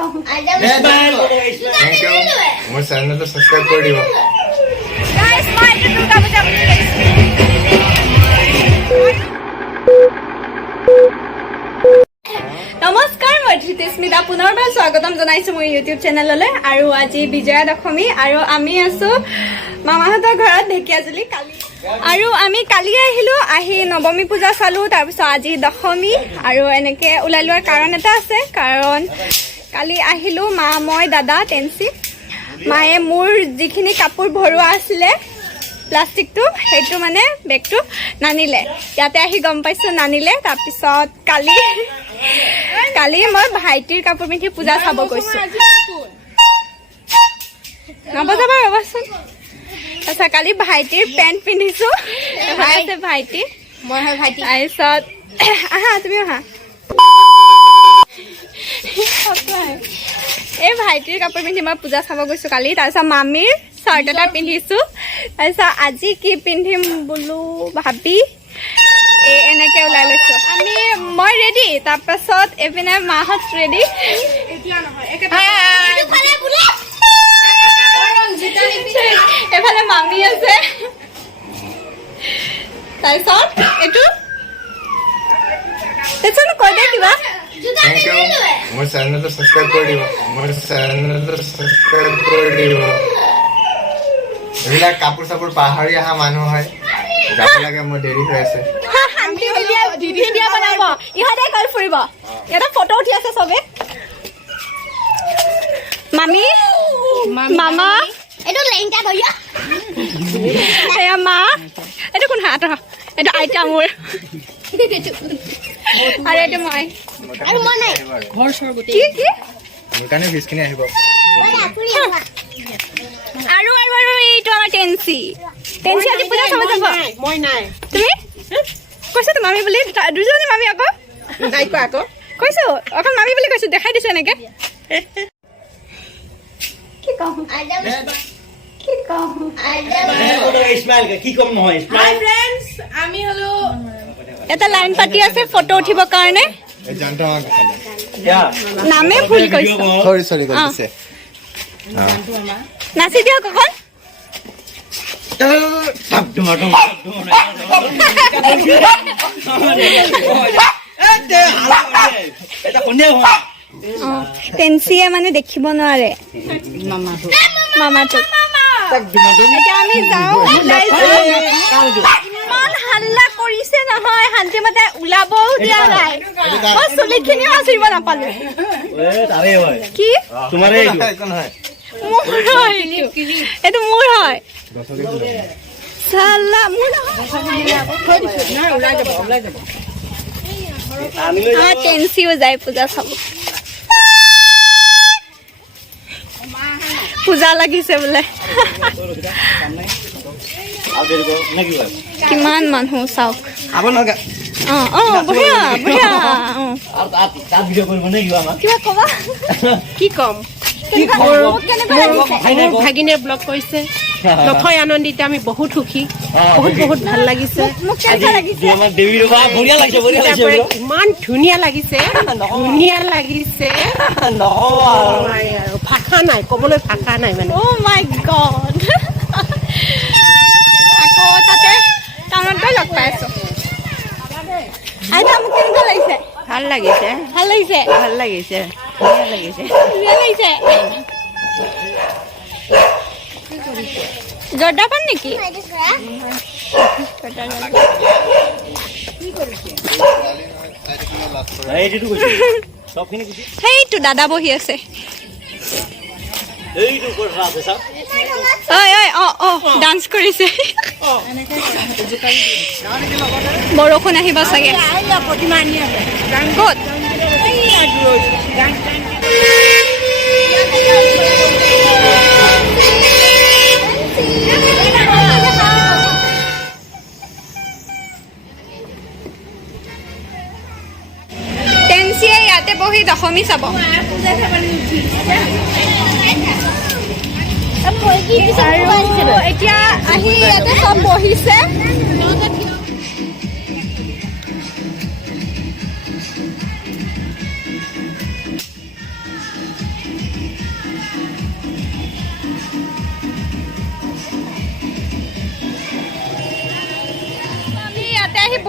Thank you. My channel to subscribe कर दियो. Guys, my Durga Puja বুলি লৈছো. নমস্কাৰ মই ধৃতিস্মিতা পুনৰবাৰ স্বাগতম জনাইছো মোৰ ইউটিউব চেনেললৈ আৰু আজি বিজয়া দশমী আৰু আমি আছো মামাহঁতৰ ঘৰত ঢেকিয়াজুলি কালি আৰু আমি কালি আহিলো আহি নৱমী পূজা চালো তাৰ পিছত আজি দশমী আৰু এনেকে ওলাই লোৱাৰ কাৰণ এটা আছে কাৰণ কালি আহিলো মা মই দাদা টেন্সি মায়ে মোৰ যিখিনি কাপোৰ ভৰোৱা আছিলে প্লাষ্টিকটো সেইটো মানে বেগটো নানিলে ইয়াতে আহি গম পাইছো নানিলে তাৰ পিছত কালি মই ভাইটিৰ কাপোৰ পিন্ধি পূজা চাব গৈছো নবজাবা ৰবাচোন আচ্ছা কালি ভাইটিৰ পেণ্ট পিন্ধিছো আছে ভাইটি মই হয় ভাইটি তাৰপিছত আহা তুমি আহা এই ভাইটিৰ কাপোৰ পিন্ধি মই পূজা চাব গৈছো কালি তাৰপিছত মামীৰ চাৰ্ট এটা পিন্ধিছো তাৰপিছত আজি কি পিন্ধিম বোলো ভাবি এনেকে ওলাই লৈছো মই ৰেডি তাৰপাছত এপিনে মাহঁত ৰেডি এফালে মামী আছে তাৰপিছত এইটো কৈ দে কিবা Thank you. My channel to subscribe कर दियो. My channel to subscribe कर दियो. এইবিলাক কাপোৰ চাপোৰ পাহাৰি আহা মানুহ হয় যাব লাগে মোৰ দেৰি হৈ আছে ভিডিঅ বনাব ইহঁতে কল ফুৰিব এটা ফটো উঠি আছে সবে মামি মামা এটো লেংটা ধইয়া এয়া মা এটো কোন হাত এটো আইতা মোৰ আৰু এটো মই আৰু মই নাই ঘৰ সৰ গুটি কি মোৰ কাৰণে বিস্কিনি আহিব আৰু এইটো আমাৰ টেন্সি আজি পূজা চাব যাব মই নাই তুমি কৈছো তো মামি বুলি দুজনী মামি আকৌ নাই কোৱা আকৌ কৈছো অকল মামি বুলি কৈছো দেখাই দিছো এনেকে কি কম হাই ফ্ৰেন্ডছ আমি হলো এটা লাইন পাতি আছে ফটো উঠিবৰ কাৰণে জানতো নামে ভুল কৈছো সৰি কৈছে নাচি দিয়ক অকণ টেন্সিয়ে মানে দেখিব নোৱাৰে মামাটোক এতিয়া আমি যাওঁ ইমান হাল্লা কৰিছে নহয় শান্তিমতে ওলাবও দিয়া নাই মই চুলিখিনিও আঁচৰিব নাপালো কি এইটো মোৰ হয় চালা মোৰ নহয় টেন্সিও যায় পূজা চাব পূজা লাগিছে বোলে কিমান মানুহ চাওক কিবা কবা কি কম ভাগিনে ব্লগ কৰিছে নথৈ আনন্দিত আমি বহুত সুখী বহুত ভাল লাগিছে ইমান ধুনীয়া লাগিছে ভাষা নাই ক'বলৈ ভাষা নাই মানে Oh my God আকৌ তাতে টাউনত গৈ লগ পাই আছো আইতা মোক কেনেকুৱা লাগিছে ভাল লাগিছে ধুনীয়া লাগিছে জৰ্দাপান নেকি সেইটো দাদা বহি আছে ডান্স কৰিছে বৰষুণ আহিব চাগে ক'ত টেন্সিয়ে ইয়াতে বহি দশমী চাব আৰু এতিয়া আহি ইয়াতে চব বহিছে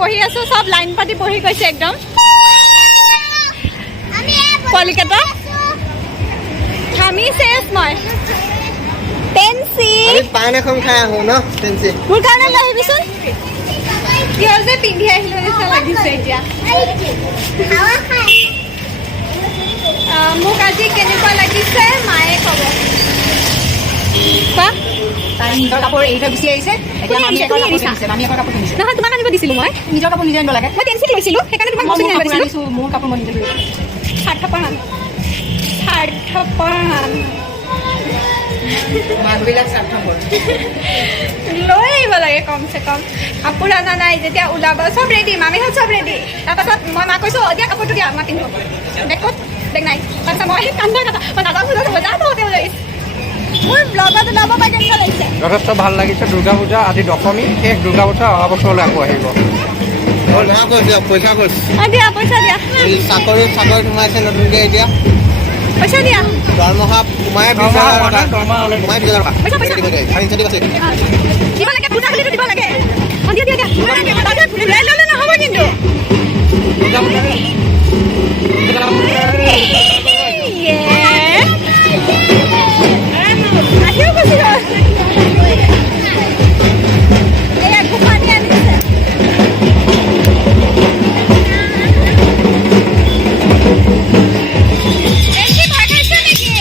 বহি আছো সব লাইন পাতি বহি গৈছে একদম কলিকতা আমি শেষ মই পেন্সি পান এখন খাই আহো ন পেন্সি মোৰ কাৰণে লৈ আহিবিচোন কিয় যে পিন্ধি আহিলো নিচিনা লাগিছে এতিয়া মোক আজি কেনেকুৱা লাগিছে মায়ে ক'ব কোৱা তাই নিজৰ কাপোৰ এৰি থৈ গুচি আহিছে এতিয়া আমি এখন কাপোৰ কিনিছে আমি এখন কাপোৰ কিনিছে নহয় তোমাক আনিব দিছিলোঁ মই নিজৰ কাপোৰ নিজে আনিব লাগে মই পেঞ্চিল লৈছিলোঁ সেইকাৰণে তোমাক বস্তু আনিব দিছিলোঁ মোৰ কাপোৰ মই নিজে লৈ স্বাৰ্থপৰান মাকবিলাক স্বাৰ্থপৰ লৈ আহিব লাগে কমচে কম কাপোৰ অনা নাই যেতিয়া ওলাব চব ৰেডি মামীহঁত চব ৰেডি তাৰপাছত মই মাক কৈছোঁ দিয়া কাপোৰটো দিয়া মই পিন্ধো বেগ ক'ত বেগ নাই তাৰপিছত মই কান্দৰ কথা মই নাজানো যাওঁ তহঁতে ওলাইছোঁ মোৰ ব্লগত ওলাব পাই কেনেকুৱা লাগিছে যথেষ্ট ভাল লাগিছে দুৰ্গা পূজা আজি দশমী শেষ দুৰ্গা পূজা অহা বছৰলৈ আকৌ আহিব পইচা কৈছে দিয়া পইচা দিয়া চাকৰি সোমাইছে নতুনকৈ এতিয়া পইচা দিয়া দৰমহা সোমাই দিব লাগে পূজা বুলিতো দিব লাগে দিয়া দিয়া দিয়া তাৰপিছত ঘূৰাই ল'লে নহ'ব কিন্তু আহিও গুচি গ'ল এয়া গোপানী আনিছে বেছি ভয় খাইছ নেকি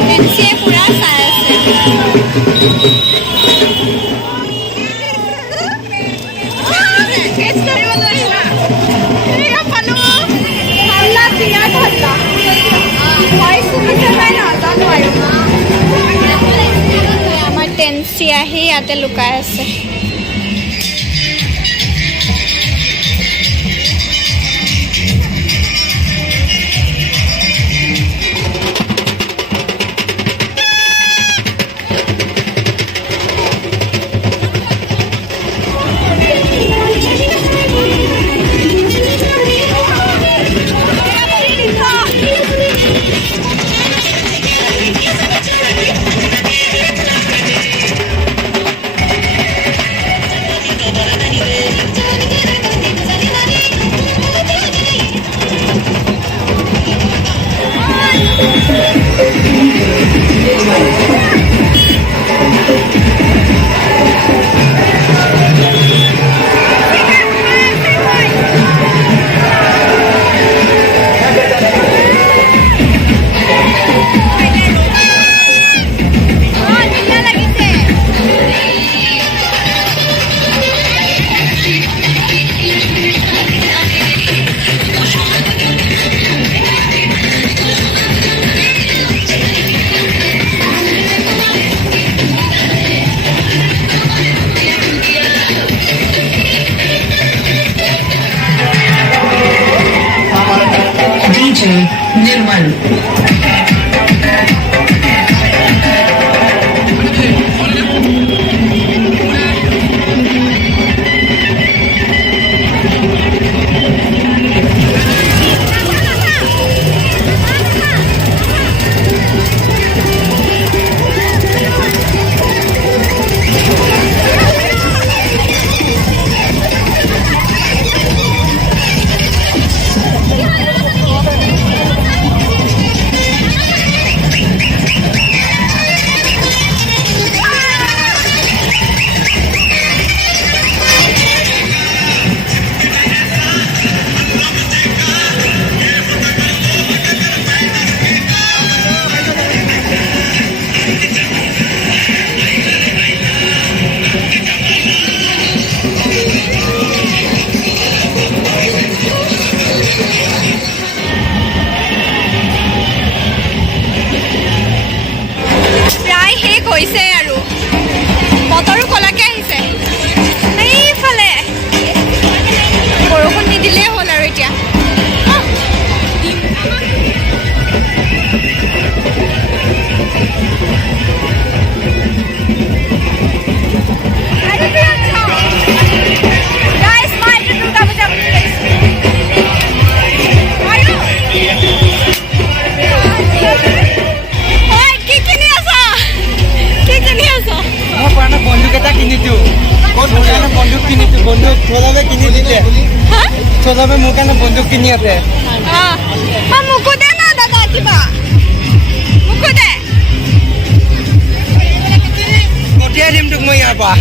পেঞ্চিয়ে পুৰা চাই আছে আমাৰ টেন্সি আহি ইয়াতে লুকাই আছে निर्मल কিনিছো ক'ত মোৰ কাৰণে বন্দুক কিনিছো বন্দুক থলাবে কিনি দিছে থলাবে মোৰ কাৰণে বন্দুক কিনি আছে মোকো দে না দাদা কিবা মোকো দে গটিয়াই দিম তোক মই ইয়াৰ পৰা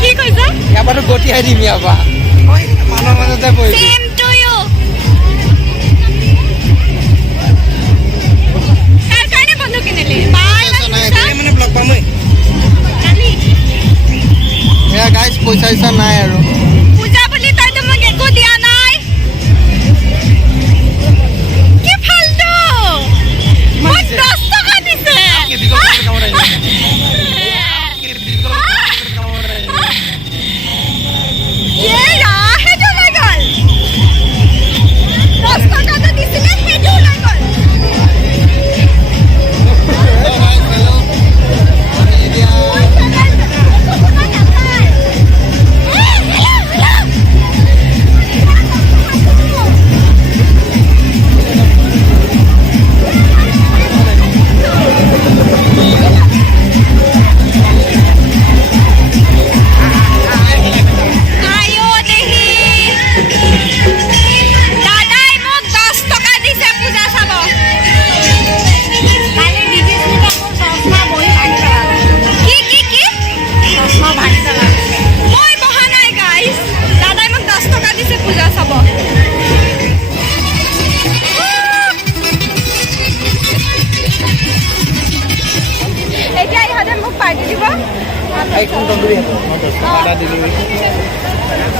কি কৈছ ইয়াৰ পৰা গটিয়াই দিম ইয়াৰ পৰা মানুহৰ মাজতে বহিছো সেম টু ইউ কাৰ কাৰণে বন্ধু কিনিলি মানে ব্লগ পামেই এয়া গাইজ পইচা চইচা নাই আৰু পূজা বুলি তইতো মোক একো দিয়া নাই কি ফালতু মোক 10 টকা দিছে ये यार है जो लगल 10 टका तो दिसले है जो लगल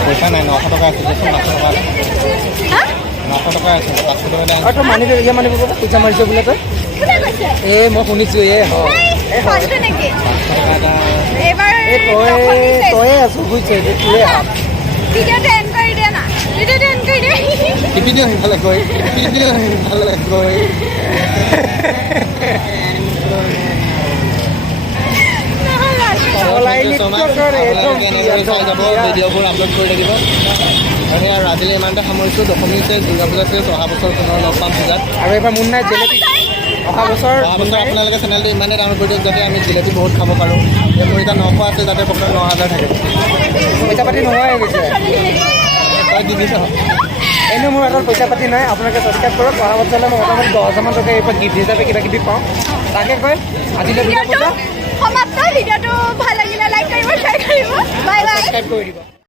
পইচা নাই 900 টকা আছে 900 টকা 900 টকা আছে 500 টকা নাই আৰু মানিব ইয়া মানিব পইচা মাৰিছে বোলে তই এ মই শুনিছো এ ফালতু নেকি এবাৰ তই আছো বুইছে তুই ভিডিঅ'টো এণ্ড কৰি দে না ভিডিঅ'টো এণ্ড কৰি দে টিপি দিও ভালে কই টিপি দিও ভালে কই ভিডিঅ'বোৰ আপলোড কৰি থাকিব আৰু সেয়া ৰাতিলৈ ইমানতে সামৰিছোঁ দশমী হৈছে দুৰ্গা পূজা আছে অহা বছৰ পুনৰ লগ পাম পূজাত আৰু এইবাৰ মুন্নাই জেলেপি অহা বছৰ আপোনালোকে চেনেলটো ইমানেই ডাঙৰ কৰি দিয়ক যাতে আমি জেলেপি বহুত খাব পাৰোঁ মোৰ এতিয়া 900 আছে যাতে পকেটত 9000 থাকে পইচা পাতি নোহোৱা হৈ গৈছে তই দি দিছ এনেও মোৰ হাতত পইচা পাতি নাই আপোনালোকে ছাবস্ক্ৰাইব কৰক অহা বছৰলৈ মই মোটামুটি 10,000 টকা এইবাৰ গিফ্ট হিচাপে কিবা কিবি পাওঁ তাকে কয় আজিলৈ ভিডিঅ'টো সমাপ্ত ভিডিঅ'টো ভাল লাগিলে লাইক কৰিব শ্বেয়াৰ কৰিব বাই বাই ছাবস্ক্ৰাইব কৰি দিব